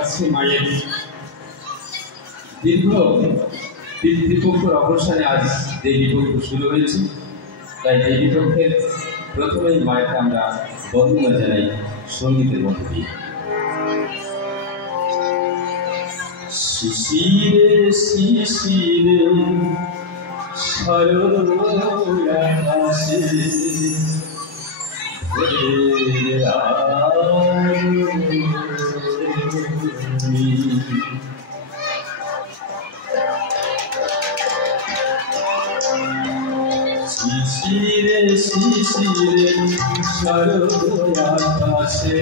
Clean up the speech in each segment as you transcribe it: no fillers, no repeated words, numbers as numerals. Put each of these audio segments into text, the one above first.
আজকে মায়ের দীর্ঘ পিতৃপক্ষর অবসানে আজ দেবীপক্ষ শুরু হয়েছে। তাই দেবীপক্ষের প্রথমেই মায়েরকে আমরা বন্দনা জানাই সঙ্গীতের মধ্যে দিয়ে। শিশিরে শিশিরে শরৎ আকাশে শিশিরে শিশিরে শরৎ আকাশে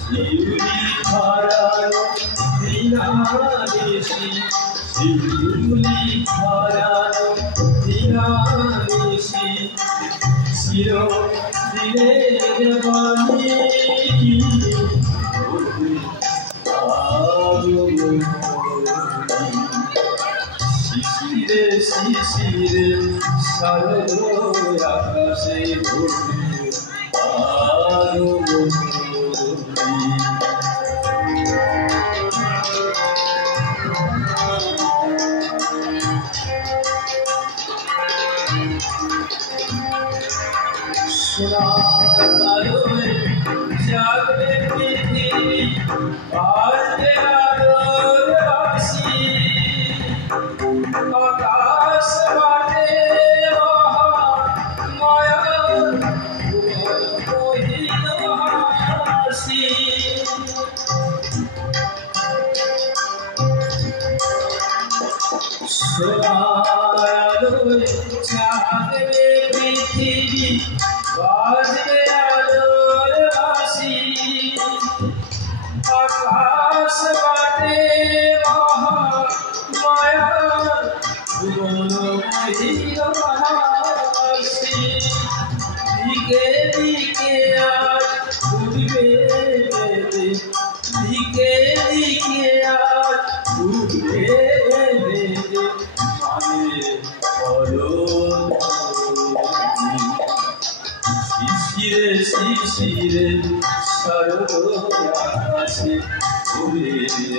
শিউলি ধরানো দিনানিশি শিউলি ধরানো দিনানিশি চির দিনের বাণী শিশিরে শিশিরে শরৎ আকাশে জাগবে পৃথিবী বাজবে আলোর বাঁশি আকাশ বাটে মায়ার মোহিত হাসি সোনার জাগবে পৃথিবী বাজবে আলোর বাঁশি আকাশ বাটে মায়ার মোহিত হাসি দিকে দিকে আজ উঠবে দিকে দিকে আজ উঠবে শিশিরে শিশিরে শরৎ আকাশে ফুলের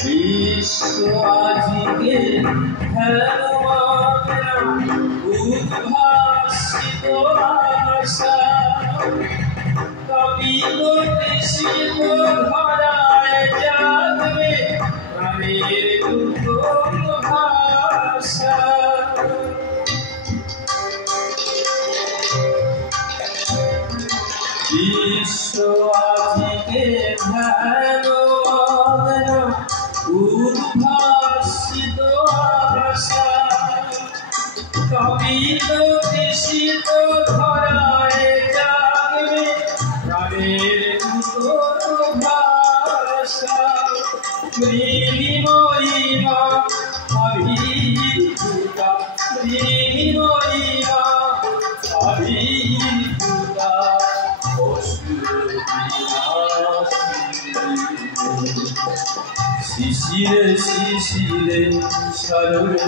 বিশ্ব আজকে উদ্ভাসিত আশা কবির কৃষ্ণ ধরায় জাগবে প্রাণের দুর্গম ভাষা বিশ্ব আজকে ধ্যান উদ্ভাসিত আশা কবির কৃষ্ণ ধরায় জাগবে প্রাণের দুর্গম ভাষা মৃন্ময়ীমা অভিভূতা মৃন্ময়ীমা অভিভূতা শিশিরে শিশিরে শরৎ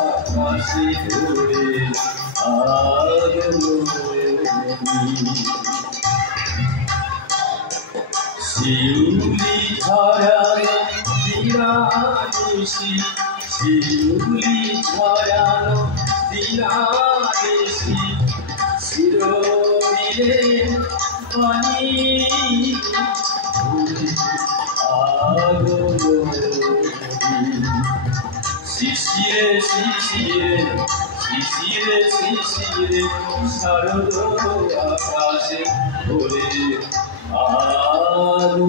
আকাশে ঘুরে শিউলি ধরানো দিনানিশি শিউলি ধরানো দিনানিশি চিরদিনে বাণী শিশিরে শিশিরে শিশিরে শিশিরে শরৎ আকাশে ভোরে আলো